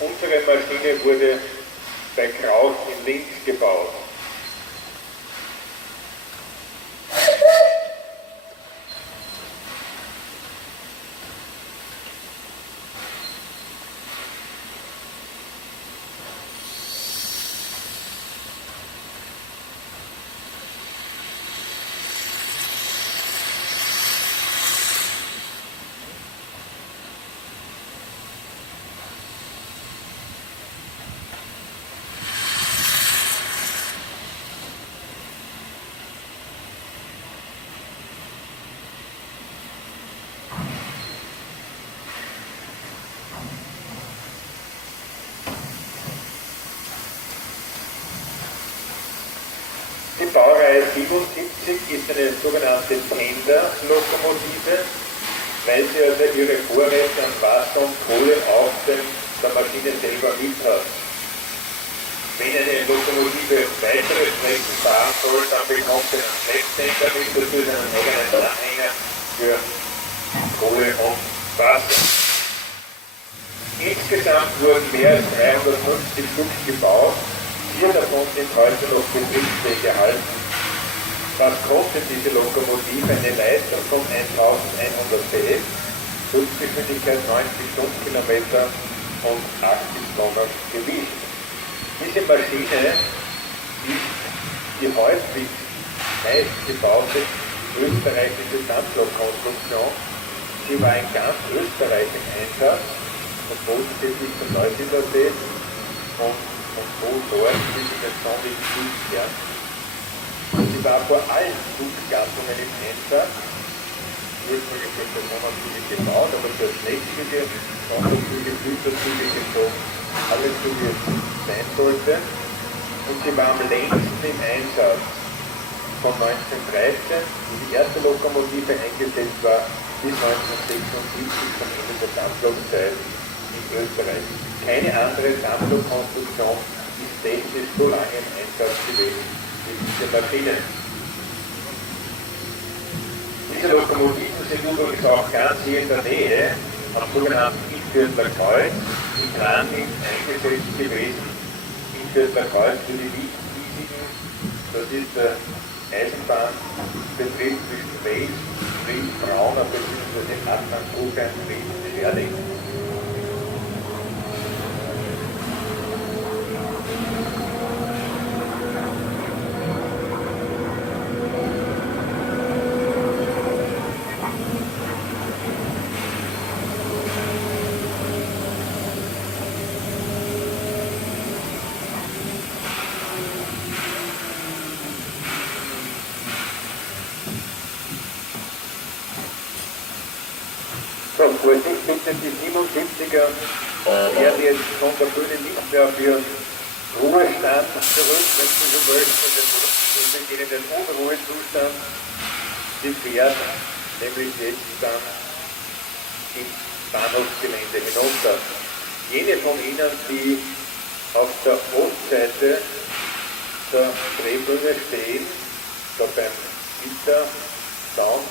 Unsere Maschine wurde bei Kraus in Linz gebaut. Die Baureihe 77 ist eine sogenannte Tender-Lokomotive, weil sie also ihre Vorräte an Wasser und Kohle auf der Maschine selber mit hat. Wenn eine Lokomotive weitere Strecken fahren soll, dann bekommt sie einen Schlepptender mit dazu einen eigenen Anhänger für Kohle und Wasser. Insgesamt wurden mehr als 350 Stück gebaut. 4 davon sind heute noch betriebsfähig erhalten. Was kostet diese Lokomotive? Eine Leistung von 1100 PS, Höchstgeschwindigkeit 90 Stundenkilometer und 80 Tonnen Gewicht. Diese Maschine ist die häufig meist gebaute österreichische Dampflokkonstruktion. Sie war in ganz Österreich im Einsatz, von Bodensee bis zum Neusiedlersee und von dort bis in den sonnigen Südstern. Sie war vor allen Zuggattungen im Einsatz, ursprünglich für Personenzüge gebaut, aber für Schnellzüge, Sonderzüge, Güterzüge gezogen, alle Züge sein sollte. Und sie war am längsten im Einsatz von 1913, wo die erste Lokomotive eingesetzt war, bis 1976 zum Ende der Dampflokzeit in Österreich. Keine andere Dampflokkonstruktion ist technisch so lange im Einsatz gewesen wie diese Maschine. Diese Lokomotiven sind übrigens auch ganz hier in der Nähe am sogenannten Innviertler Kreuz in Glanding eingesetzt gewesen. Innviertler Kreuz für die Wiesigen, das ist der Eisenbahnbetrieb zwischen Wels, Fried-Brauner bzw. Hartmann-Kugheim, Fried-Scherding. So, Vorsicht bitte, die 77er werden jetzt von der Bühne nicht mehr für Ruhestand zurück, wenn Sie so möchten, wir gehen in den Unruhezustand. Die fährt nämlich jetzt dann ins Bahnhofsgelände hinunter. Jene von Ihnen, die auf der Ostseite der Drehbühne stehen, da beim Gitterzaun,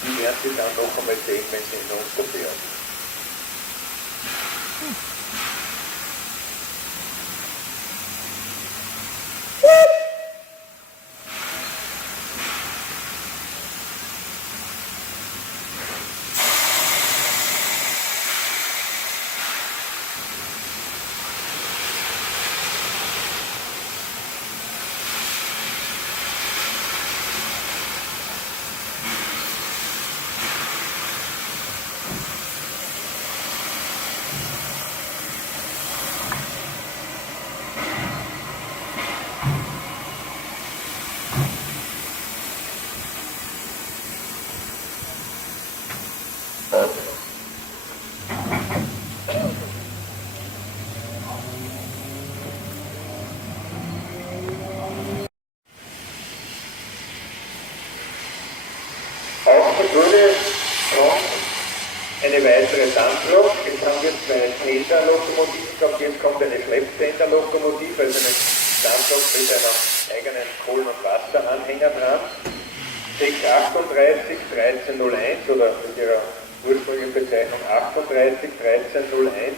die werden Sie dann noch einmal sehen, wenn Sie hinunterfähren. Eine weitere Dampflok, jetzt haben wir zwei Tender-Lokomotiven gehabt, jetzt kommt eine Schlepptender-Lokomotive, also eine Dampflok mit einem eigenen Kohlen- und Wasseranhänger dran. 638 1301 oder mit ihrer ursprünglichen Bezeichnung 38 1301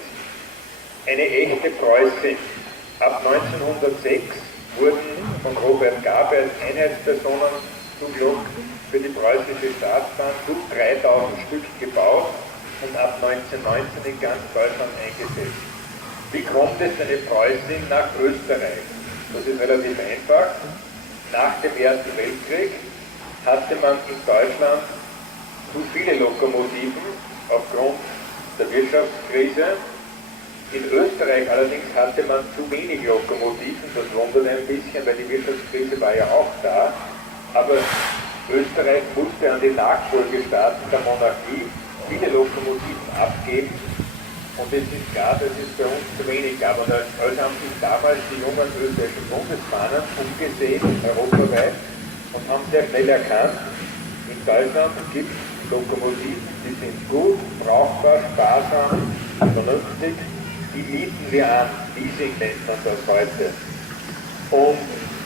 Eine echte Preußin. Ab 1906 wurden von Robert Garbe als Einheitspersonen zum Lok für die preußische Staatsbahn gut 3000 Stück gebaut und ab 1919 in ganz Deutschland eingesetzt. Wie kommt es eine Preußin nach Österreich? Das ist relativ einfach. Nach dem Ersten Weltkrieg hatte man in Deutschland zu viele Lokomotiven aufgrund der Wirtschaftskrise. In Österreich allerdings hatte man zu wenig Lokomotiven, das wundert ein bisschen, weil die Wirtschaftskrise war ja auch da. Aber Österreich musste an die Nachfolgestaaten der Monarchie viele Lokomotiven abgeben. Und es ist klar, dass es bei uns zu wenig gab. Und also haben sich damals die jungen österreichischen Bundesbahnen umgesehen, europaweit, und haben sehr schnell erkannt, in Deutschland gibt es Lokomotiven, die sind gut, brauchbar, sparsam, vernünftig, die mieten wir an, Leasing nennt man das heute. Und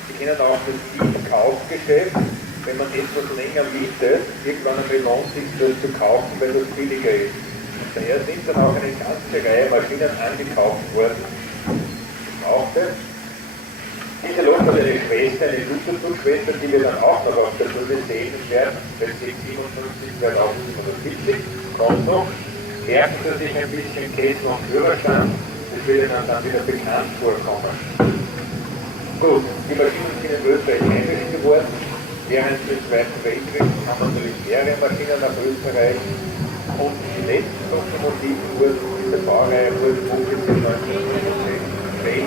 Sie kennen auch das Mietkaufgeschäft, wenn man etwas länger mietet, irgendwann einmal lohnt sich das zu kaufen, weil das billiger ist. Und daher sind dann auch eine ganze Reihe Maschinen angekauft worden, gebrauchte. Diese Lok hat eine Schwester, eine Güterzugschwester, die wir dann auch noch auf der Schule sehen werden, bei 657, 2770, kommt noch. Merken Sie sich ein bisschen Käse und Führerstand, das wird Ihnen dann wieder bekannt vorkommen. Gut, die Maschinen sind in Österreich heimisch geworden. Während des Zweiten Weltkriegs kamen natürlich mehrere Maschinen nach Österreich und die letzten Lokomotiven wurden, diese Baureihe wurden ungefähr 1910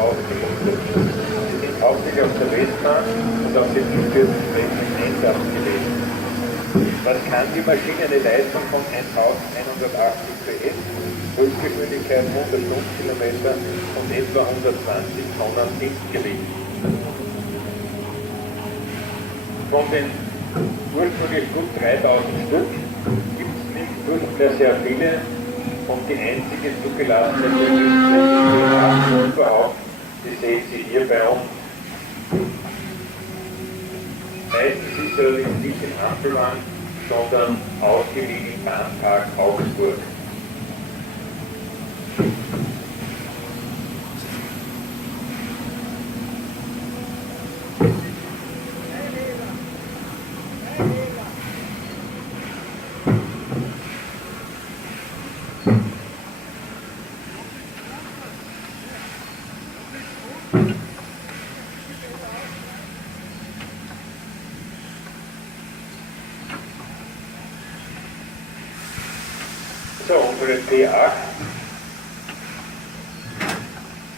ausgemustert. Sie sind hauptsächlich auf der Westbahn und auf den vierten Strecken im Einsatz gewesen. Was kann die Maschine? Eine Leistung von 1180 PS, Höchstgeschwindigkeit 100 Stundenkilometer und etwa 120 Tonnen Dienstgewicht. Von den ursprünglich gut 3000 Stück gibt es nicht mehr sehr viele und die einzige zugelassene Betriebsfläche überhaupt, die sehen Sie hier bei uns. Meistens ist er allerdings nicht in Ampfelwang, sondern ausgeliehen im Bahnpark Augsburg. So, unsere P8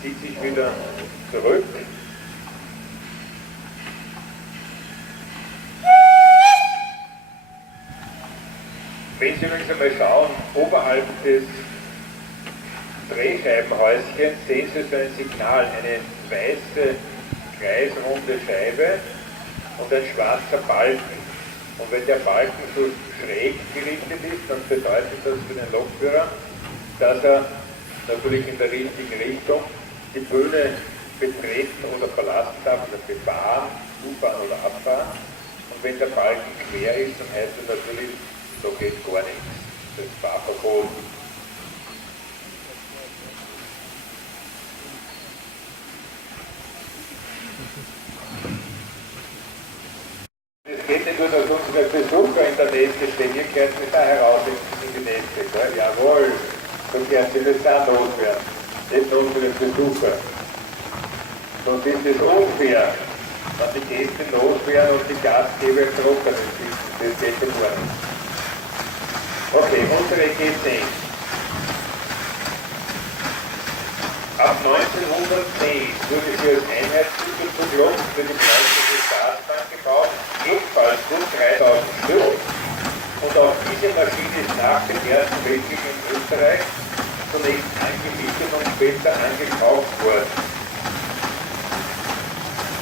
zieht sich wieder zurück. Wenn Sie übrigens einmal schauen, oberhalb des Drehscheibenhäuschens sehen Sie so ein Signal, eine weiße, kreisrunde Scheibe und ein schwarzer Balken. Und wenn der Balken so schräg gerichtet ist, dann bedeutet das für den Lokführer, dass er natürlich in der richtigen Richtung die Bühne betreten oder verlassen darf, also befahren, zufahren oder abfahren. Und wenn der Balken quer ist, dann heißt es natürlich, so geht gar nichts. Das ist Fahrverbot. Es geht nicht nur, dass unsere Besucher in der Nächste stehen, wir kehren sie da heraus in die Nächste. Gell? Jawohl, so kehren sie das da loswerden. Nicht nur unsere Besucher. Sonst ist es unfair, wenn die Gäste loswerden und die Gastgeber im Trockenen sitzen. Das geht ja gar nicht. Okay, unsere G10. Ab 1910 wurde sie als Einheitsgüterzug für die preußische Staatsbahn gebaut, ebenfalls gut 3000 Stück. Und auch diese Maschine ist nach dem Ersten Weltkrieg in Österreich zunächst angemietet und später angekauft worden.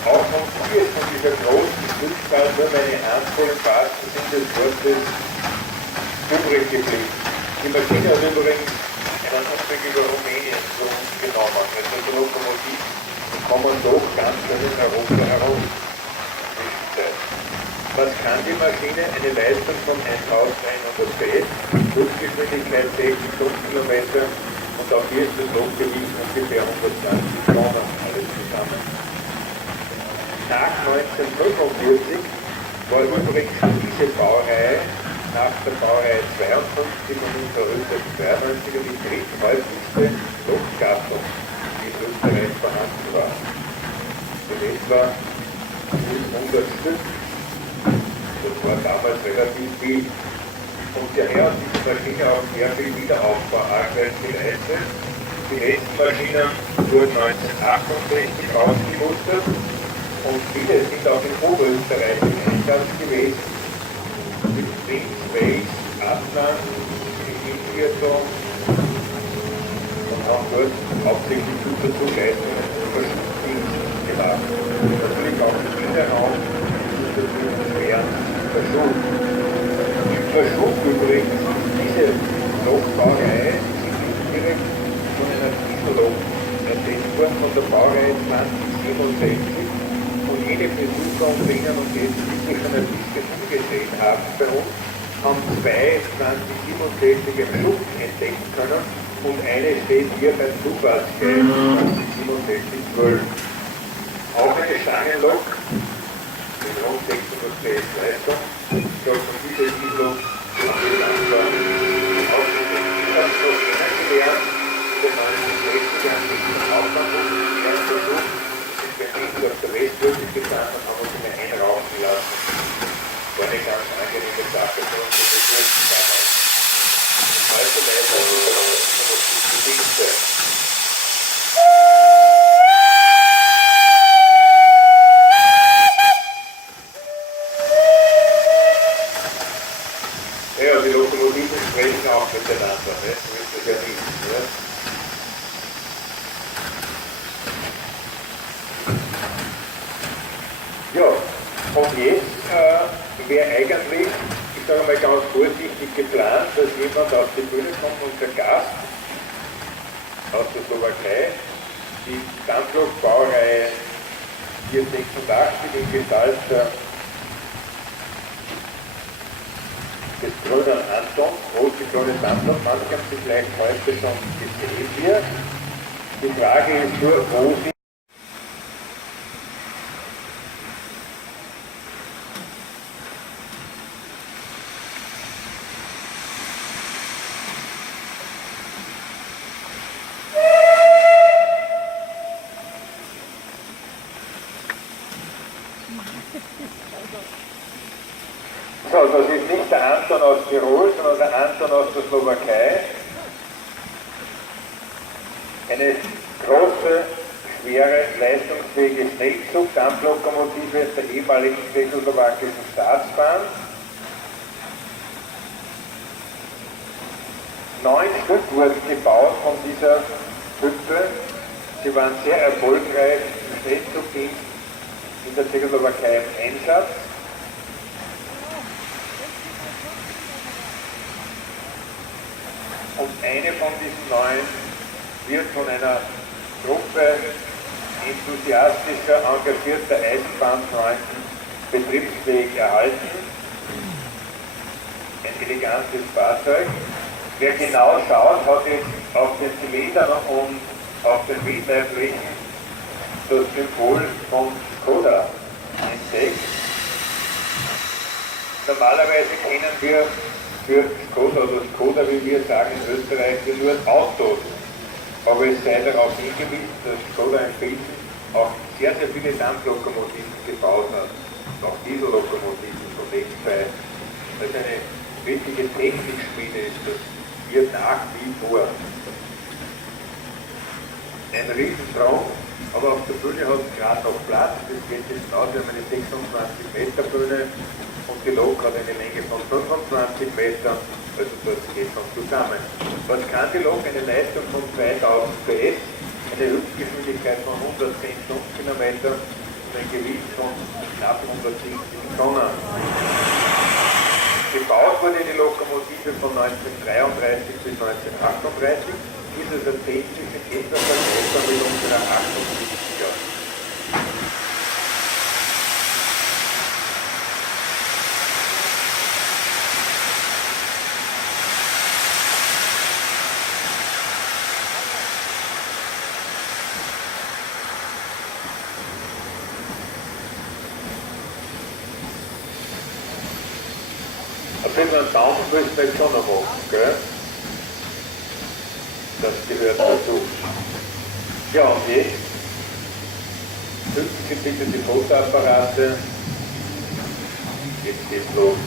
Auch von dieser großen Stückzahl nur eine Handvoll im wahrsten Sinne des Wortes übrig geblieben. Die Maschine hat übrigens einen Umweg über Rumänien zu uns genommen. Also die Lokomotiven kommen doch ganz schön in Europa herum. Was kann die Maschine? Eine Leistung von 1100 PS, Höchstgeschwindigkeit 60 Stundenkilometer und dafür ist das Lokgewicht ungefähr 120 Tonnen, alles zusammen. Nach 1945 war übrigens diese Baureihe nach der Baureihe 52 und unter Österreich 92 die dritthäufigste Lokgattung, die in Österreich vorhanden war. In etwa 100 Stück. Das war damals relativ viel. Und daher hat diese Maschine auch sehr viel Wiederaufbauarbeit geleistet. Die letzten Maschinen wurden 1968 ausgemustert und viele sind auch in Oberösterreich im Einsatz gewesen. Mit Wind, Wales, Adler, Viertel und haben dort hauptsächlich Unterzugleistungen und Verschulddienst gemacht. Natürlich auch im Innenraum ist das mit schweren Verschub. Im Verschub übrigens, diese Lokbaureihe ist direkt von einer Diesellok ersetzt worden, von der Baureihe 2067. Und jene Besucher und Ringer und jetzt die schon ein bisschen umgesehen haben bei uns, haben zwei 2067er Schluchten entdecken können und eine steht hier beim Zufahrtsgleis 2067-12. Auch eine Stangenlok mit rund 600 PS Leistung, soll von dieser Diesellok langsam aufgesetzt. Ich habe es noch kennengelernt, in den 1960ern mit dem Hauptbahnhof, erst versucht, auf der Westbrücke gefahren und haben uns in den einrauchen lassen. War eine ganz angenehme Sache für uns, die Wurzeln damals. Und heute leider ist es aber immer noch die Wichtigste. Ja, die Lokomotiven sprechen auch miteinander, ne? So ist das ja nicht. Ne? Ja, und jetzt wäre eigentlich, ich sage mal ganz vorsichtig geplant, dass jemand auf die Bühne kommt und der Gast aus der Slowakei die Dampflokbaureihe 486 in Gestalt des grünen Anton, rot-grünes Anton, manche haben sie vielleicht heute schon gesehen hier. Die Frage ist nur, wo sie so, das ist nicht der Anton aus Tirol, sondern der Anton aus der Slowakei. Eine große, schwere, leistungsfähige Schnellzug-Dampflokomotive der ehemaligen tschechoslowakischen Staatsbahn. 9 Stück wurden gebaut von dieser Hütte. Sie waren sehr erfolgreich im Schnellzugdienst in der Tschechoslowakei im Einsatz. Und eine von diesen 9 wird von einer Gruppe enthusiastischer, engagierter Eisenbahnfreunden betriebsfähig erhalten. Ein elegantes Fahrzeug. Wer genau schaut, hat jetzt auf den Zylindern und auf den Windleitblechen das Symbol von Skoda entdeckt. Normalerweise kennen wir für Skoda oder Skoda, wie wir sagen in Österreich, nur Autos. Aber es sei darauf hingewiesen, dass Skoda in Pilsen auch sehr, sehr viele Dampflokomotiven gebaut hat. Auch Diesellokomotiven von nebenbei. Also eine wirkliche Technikschmiede ist das hier nach wie vor. Ein Riesentraum, aber auf der Bühne hat es gerade noch Platz. Das geht jetzt aus, wir haben eine 26 Meter Bühne und die Lok hat eine Länge von 25 Metern, also das geht schon zusammen. Was kann die Lok? Eine Leistung von 2000 PS, eine Höchstgeschwindigkeit von 110 Stundenkilometer und ein Gewicht von knapp 170 Tonnen. Gebaut wurde die Lokomotive von 1933 bis 1938. Dieses erzählt sich in etwa vergleichbar mit unserer 78er. Ein bisschen einen Daumen müssen wir jetzt schon noch machen, gell? Das gehört dazu. Ja, und jetzt zünden Sie bitte die Fotoapparate. Jetzt geht's los.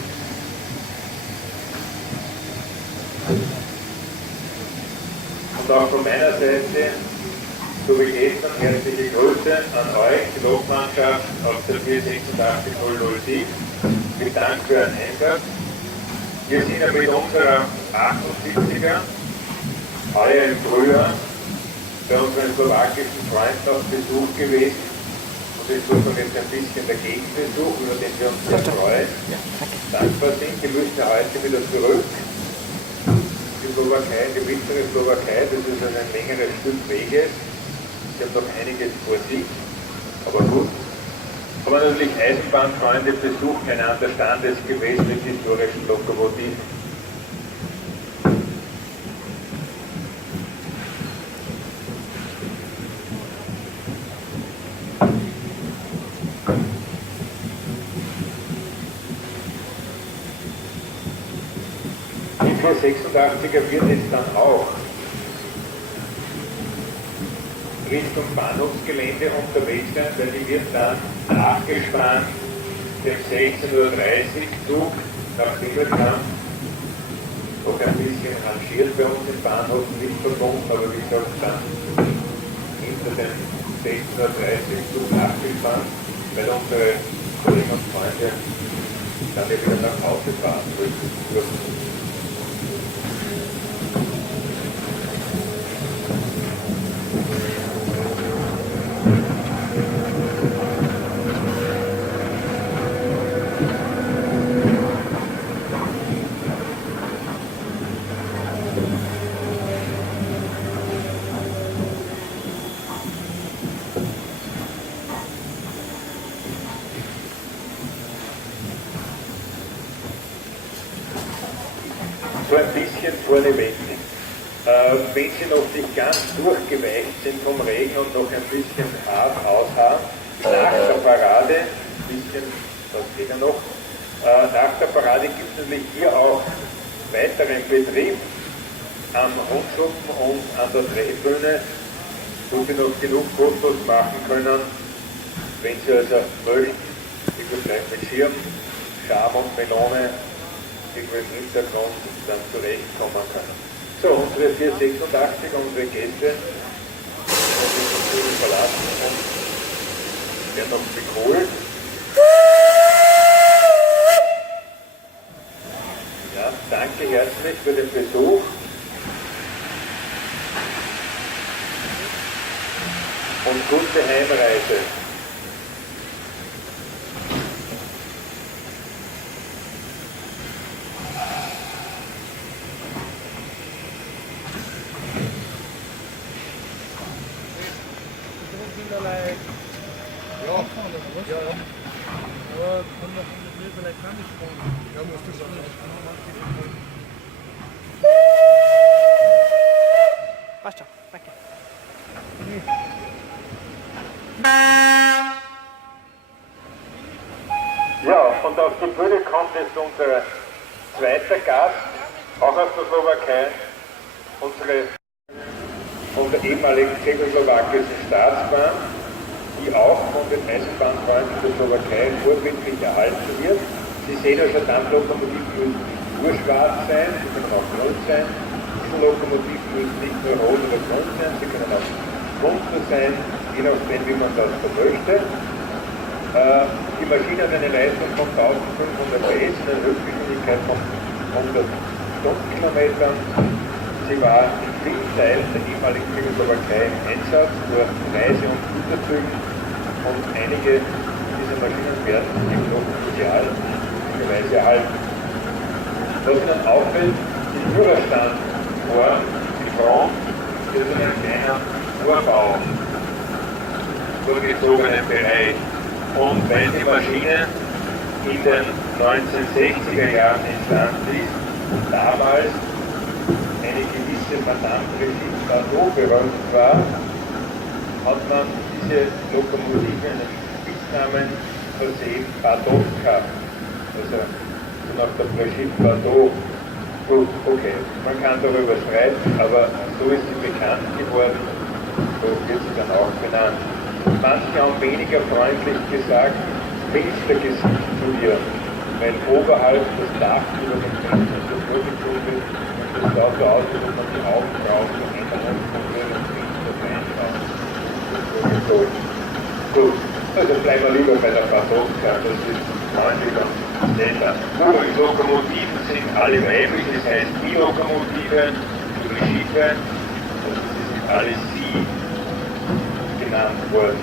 Und auch von meiner Seite, so wie gestern, herzliche Grüße an euch, die Lokmannschaft aus der 488007. Mit Dank für Ihren Einsatz. Wir sind ja mit unserer 78er heuer im Frühjahr bei unseren slowakischen Freunden auf Besuch gewesen. Und jetzt suchen wir jetzt ein bisschen der Gegenbesuch, über den wir uns sehr freuen. Dankbar sind, die müssen ja heute wieder zurück. Die Slowakei, die mittlere Slowakei, das ist ein längeres Stück Weges. Sie haben noch einiges vor sich, aber gut. Aber natürlich Eisenbahnfreunde besuchen einander standesgemäß mit historischen Lokomotiven. Die 486er wird jetzt dann auch Richtung Bahnhofsgelände unterwegs sein, weil die wird dann nachgespannt dem 16:30 Uhr Zug nach Himmelkamp. Noch ein bisschen rangiert bei uns im Bahnhof, nicht verbunden, aber wie gesagt dann hinter dem 16:30 Uhr Zug nachgespannt, weil unsere Kollegen und Freunde dann wieder nach Hause fahren müssen. So ein bisschen vorneweg. Wenn Sie noch nicht ganz durchgeweicht sind vom Regen und noch ein bisschen hart aushaben, nach der Parade, ein bisschen, das geht ja noch, nach der Parade gibt es natürlich hier auch weiteren Betrieb am Rundschuppen und an der Drehbühne, wo Sie noch genug Fotos machen können, wenn Sie also möchten, vielleicht mit Schirm, Scham und Melone, irgendwo im Hintergrund dann zurechtkommen können. So, unsere 486, unsere Gäste, die verlassen und werden noch bekohlt. Ja, danke herzlich für den Besuch. Und gute Heimreise. Ja. Aber von der Tür vielleicht kann ich fahren. Ja, musst du sagen. Passt schon, danke. Ja, und auf die Bühne kommt jetzt unser zweiter Gast, auch aus der Slowakei, unsere von der ehemaligen tschechoslowakischen Staatsbahn, die auch von den Eisenbahnfreunden der Slowakei vorbildlich erhalten wird. Sie sehen also, Dampflokomotiven müssen nicht nur schwarz sein, sie können auch rot sein. Diesellokomotiven müssen nicht nur rot oder grün sein, sie können auch bunter sein, je nachdem wie man das so möchte. Die Maschine hat eine Leistung von 1500 PS, eine Höchstgeschwindigkeit von 100 Stundenkilometern. Sie war in vielen Teilen der ehemaligen Tschechoslowakei im Einsatz, durch Reise- und Güterzügen, und einige dieser Maschinen werden im noch sozial erhalten. Was Ihnen auffällt, die Führerstand vor die Front ist ein kleiner Vorbau, vorgezogenen Bereich. Und weil die Maschine in den 1960er Jahren entstanden ist und damals eine gewisse Madame Brigitte Bardot berühmt war, hat man diese Lokomotive einen Spitznamen versehen, Bardotka. Also nach der Brigitte Bardot. Gut, okay, man kann darüber streiten, aber so ist sie bekannt geworden, so wird sie dann auch benannt. Manche haben weniger freundlich gesagt, Finstergesicht zu ihr, weil oberhalb das Dach über dem Fenster so vorgezogen wird und das schaut so aus, als ob man die Augenbrauen verändern muss und würde ins Fenster reinschauen. Gut, also bleiben wir lieber bei der Barotka, das ist freundlich und netter. Die Lokomotiven sind alle weiblich, das heißt die Lokomotive, die Schiffe, also sie sind alle sie genannt worden.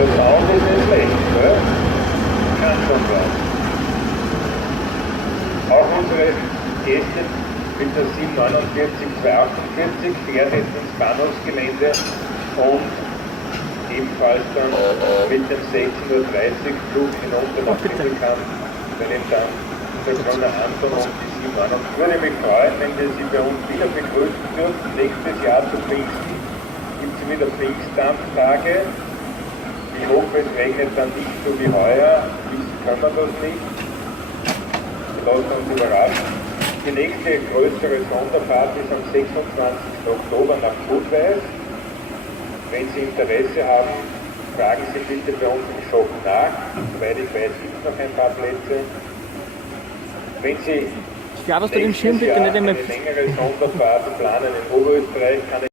Der Sound ist nicht schlecht, ne? Kann schon was. Auch unsere Gäste mit der 749-248 fährt jetzt ins Bahnhofsgelände und ebenfalls dann mit dem 16:30 Uhr Flug hinunter nach Mittelkamp, wenn ihm dann der kleine Anton und die 749. Würde mich freuen, wenn wir Sie bei uns wieder begrüßen dürfen. Nächstes Jahr zu Pfingsten gibt es wieder Pfingstdampftage. Ich hoffe, es regnet dann nicht so wie heuer, wissen können wir das nicht. Wir lassen uns überraschen. Die nächste größere Sonderfahrt ist am 26. Oktober nach Budweis. Wenn Sie Interesse haben, fragen Sie bitte bei uns im Shop nach. Soweit ich weiß, gibt es noch ein paar Plätze. Wenn Sie Ja, was bei dem Schirm bitte nicht eine längere Sonderfahrt planen in Oberösterreich, kann ich